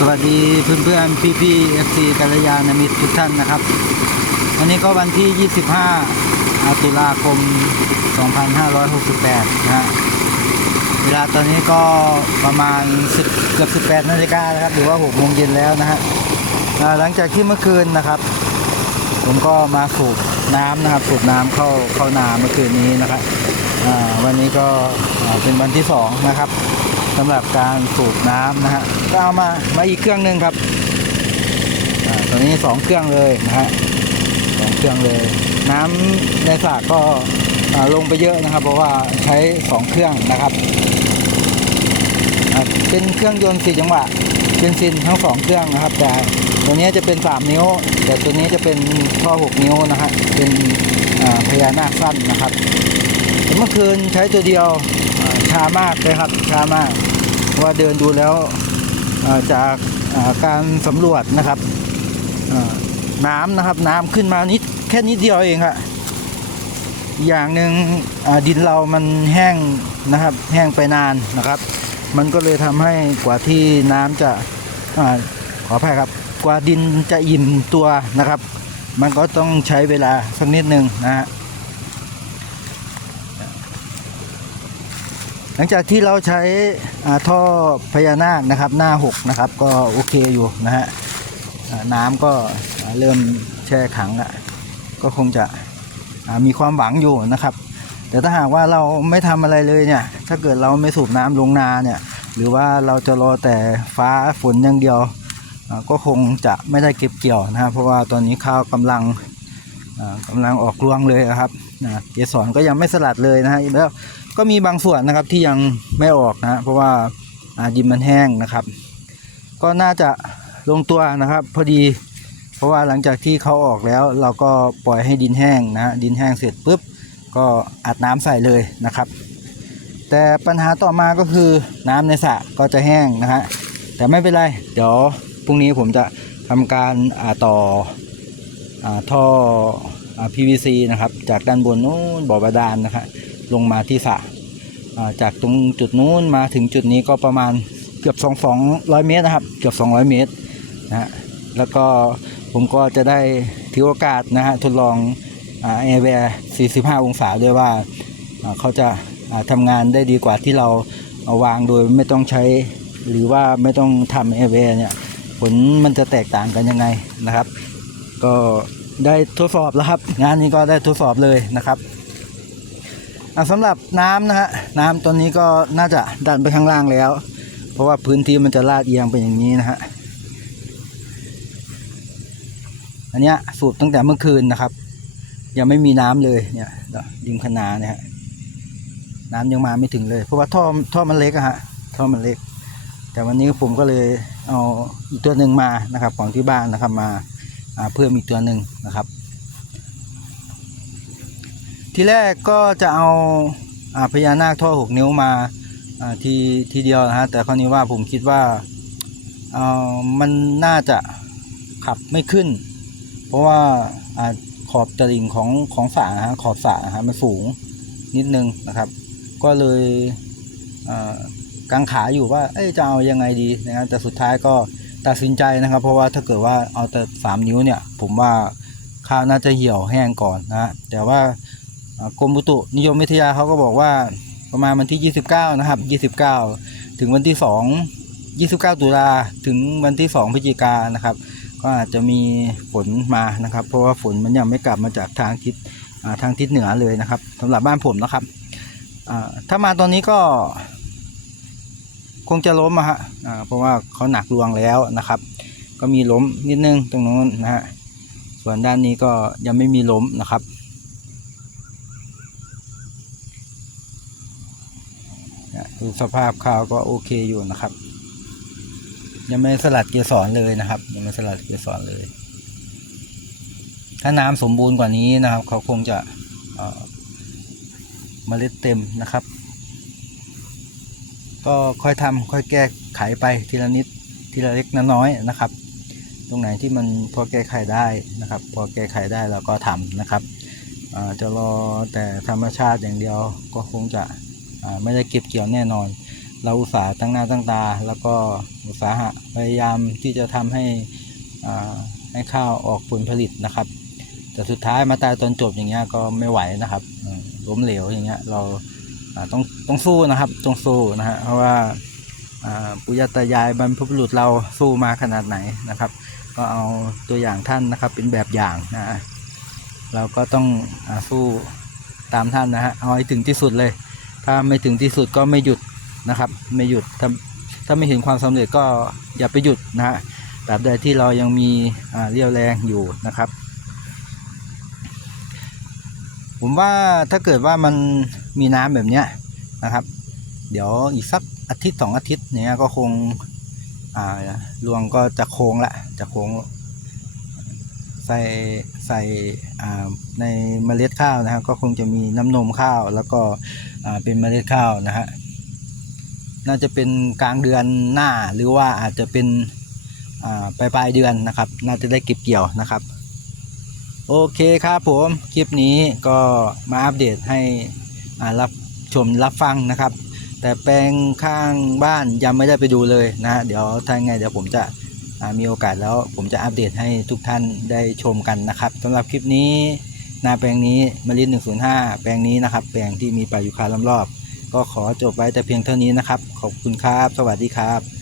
สวัสดีเพื่อนเพื่อนพี่พี่เอฟซีกัลยาณมิตรทุกท่านนะครับ วันนี้ก็วันที่ 25 ตุลาคม 2568 นะฮะเวลาตอนนี้ก็ประมาณ 10 เกือบ 18 นาฬิกานะครับ หรือว่า 6 โมงเย็นแล้วนะฮะหลังจากที่เมื่อคืนนะครับ ผมก็มาสูบน้ำนะครับ สูบน้ำเข้าเข้านาเมื่อคืนนี้นะครับวันนี้ก็เป็นวันที่สองนะครับ สำหรับการสูบน้ำนะฮะก็เอามามาอีกเครื่องหนึ่งครับอ่าตอนนี้สองเครื่องเลยนะฮะสองเครื่องเลย น้ำในสระก็ลงไปเยอะนะครับ เพราะว่าใช้สองเครื่องนะครับอ่าเป็นเครื่องยนต์สี่จังหวะเบนซินทั้งสองเครื่องนะครับ แต่ตัวนี้จะเป็น3นิ้ว แต่ตัวนี้จะเป็นท่อ6นิ้วนะฮะเป็นพญานาคสั้นนะครับเมื่อคืนใช้ตัวเดียวอ่าช้ามากเลยครับช้ามาก ว่าเดินดูแล้วจากการสำรวจนะครับน้ำนะครับน้ำขึ้นมานิดแค่นิดเดียวเองครับอย่างหนึ่งอ่าดินเรามันแห้งนะครับ แห้งไปนานนะครับ มันก็เลยทำให้กว่าที่น้ำจะอขออภัยครับ กว่าดินจะอิ่มตัวนะครับ มันก็ต้องใช้เวลาสักนิดหนึ่งนะฮะ หลังจากที่เราใช้ท่อพญานาคนะครับ หน้าหกนะครับ ก็โอเคอยู่นะฮะน้ำก็เริ่มแช่ขังละก็คงจะมีความหวังอยู่นะครับ แต่ถ้าหากว่าเราไม่ทำอะไรเลยเนี่ย ถ้าเกิดเราไม่สูบน้ำลงนาเนี่ย หรือว่าเราจะรอแต่ฟ้าฝนอย่างเดียว ก็คงจะไม่ได้เก็บเกี่ยวนะครับเพราะว่าตอนนี้ข้าวกำลังกำลังออกรวงเลยนะครับ นะเกสรก็ยังไม่สลัดเลยนะฮะแล้วก็มีบางส่วนนะครับที่ยังไม่ออกนะเพราะว่าดินมันแห้งนะครับ ก็น่าจะลงตัวนะครับ พอดี เพราะว่าหลังจากที่เขาออกแล้ว เราก็ปล่อยให้ดินแห้งนะดินแห้งเสร็จปุ๊บก็อัดน้ำใส่เลยนะครับ แต่ปัญหาต่อมาก็คือน้ำในสระก็จะแห้งนะฮะแต่ไม่เป็นไร เดี๋ยวพรุ่งนี้ผมจะทำการต่ออท่อ PVC นะครับ จากด้านบนนู้นบ่อบาดาลนะครับลงมาที่สระจากตรงจุดนู้นมาถึงจุดนี้ก็ประมาณเกือบ 2 200 เมตรนะครับ เกือบ 200 เมตรนะฮะแล้วก็ผมก็จะได้ถือโอกาสนะฮะทดลองแอร์แวร์ 45 องศาด้วยว่าเขาจะาทำงานได้ดีกว่าที่เราเอาวางโดยไม่ต้องใช้หรือว่าไม่ต้องทำแอร์แวร์เนี่ยผลมันจะแตกต่างกันยังไงนะครับ ก็ ได้ทดสอบแล้วครับ งานนี้ก็ได้ทดสอบเลยนะครับอ่าสำหรับน้ำนะฮะน้ำตอนนี้ก็น่าจะดันไปข้างล่างแล้ว เพราะว่าพื้นที่มันจะลาดเอียงเป็นอย่างนี้นะฮะอันเนี้ยสูบตั้งแต่เมื่อคืนนะครับ ยังไม่มีน้ำเลยเนี่ยริมคนาเนี่ยฮะน้ำยังมาไม่ถึงเลย เพราะว่าท่อท่อมันเล็กอะฮะท่อมันเล็ก แต่วันนี้ผมก็เลยเอาอีกตัวหนึ่งมานะครับของที่บ้านนะครับมา เพิ่มอีกตัวหนึ่งนะครับ ทีแรกก็จะเอาอพญานาคท่อหกนิ้วมาทีทีเดียวนะฮะแต่คราวนี้ว่าผมคิดว่ามันน่าจะขับไม่ขึ้น เพราะว่าอาขอบตลิ่งของของสระนะฮะขอบสระนะฮะมันสูงนิดนึงนะครับ ก็เลยกังขาอยู่ว่าจะเอายังไงดีนะครับแต่สุดท้ายก็ ตัดสินใจนะครับ เพราะว่าถ้าเกิดว่าเอาแต่สามนิ้วเนี่ย ผมว่าข้าวน่าจะเหี่ยวแห้งก่อนนะแต่ว่ากรมอุตุนิยมวิทยาเขาก็บอกว่าประมาณวันที่ 29 นะครับ 29 ถึงวันที่ 2 29 ตุลาถึงวันที่ 2 พฤศจิกายนะครับ ก็อาจจะมีฝนมานะครับ เพราะว่าฝนมันยังไม่กลับมาจากทางทิศทางทิศเหนือเลยนะครับสำหรับบ้านผมนะครับถ้ามาตอนนี้ก็ คงจะล้มอะฮะเพราะว่าเขาหนักรวงแล้วนะครับ ก็มีล้มนิดนึงตรงนู้นนะฮะส่วนด้านนี้ก็ยังไม่มีล้มนะครับ ดูสภาพข้าวก็โอเคอยู่นะครับ ยังไม่สลัดเกสรเลยนะครับ ยังไม่สลัดเกสรเลย ถ้าน้ำสมบูรณ์กว่านี้นะครับ เขาคงจะเเมล็ดเต็มนะครับ ก็ค่อยทำค่อยแก้ไขไปทีละนิดทีละเล็กน้อยนะครับ ตรงไหนที่มันพอแก้ไขได้นะครับ พอแก้ไขได้เราก็ทำนะครับจะรอแต่ธรรมชาติอย่างเดียวก็คงจะไม่ได้เก็บเกี่ยวแน่นอน เราอุตสาห์ตั้งหน้าตั้งตา แล้วก็อุตสาหะพยายามที่จะทำให้ให้ข้าวออกผลผลิตนะครับ แต่สุดท้ายมาตายตอนจบอย่างเงี้ยก็ไม่ไหวนะครับล้มเหลวอย่างเงี้ยเรา ต้องต้องสู้นะครับต้องสู้นะฮะเพราะว่าปุยาตายายบรรพบุรุษเราสู้มาขนาดไหนนะครับ ก็เอาตัวอย่างท่านนะครับเป็นแบบอย่างนะฮะเราก็ต้องอสู้ตามท่านนะฮะเอาให้ถึงที่สุดเลย ถ้าไม่ถึงที่สุดก็ไม่หยุดนะครับ ไม่หยุดถ้าถ้าไม่เห็นความสำเร็จก็อย่าไปหยุดนะฮะตราบใดที่เรายังมีเรี่ยวแรงอยู่นะครับ ผมว่าถ้าเกิดว่ามัน มีน้ำแบบเนี้ยนะครับ เดี๋ยวอีกสักอาทิตย์สองอาทิตย์เนี้ยก็คงอ่ารวงก็จะโค้งละจะโค้ง ใส่ใส่อ่าในเมล็ดข้าวนะครับ ก็คงจะมีน้ำนมข้าวแล้วก็อ่าเป็นเมล็ดข้าวนะฮะน่าจะเป็นกลางเดือนหน้าหรือว่าอาจจะเป็นปลายปลายเดือนนะครับ น่าจะได้เก็บเกี่ยวนะครับ โอเคครับผม คลิปนี้ก็มาอัปเดตให้ รับชมรับฟังนะครับ แต่แปลงข้างบ้านยังไม่ได้ไปดูเลยนะ เดี๋ยวถ้าไงเดี๋ยวผมจะมีโอกาสแล้วผมจะอัปเดตให้ทุกท่านได้ชมกันนะครับสำหรับคลิปนี้นาแปลงนี้มะลิ105 แปลงนี้นะครับ แปลงที่มีป่ายูคาล้อมรอบ ก็ขอจบไว้แต่เพียงเท่านี้นะครับ ขอบคุณครับ สวัสดีครับ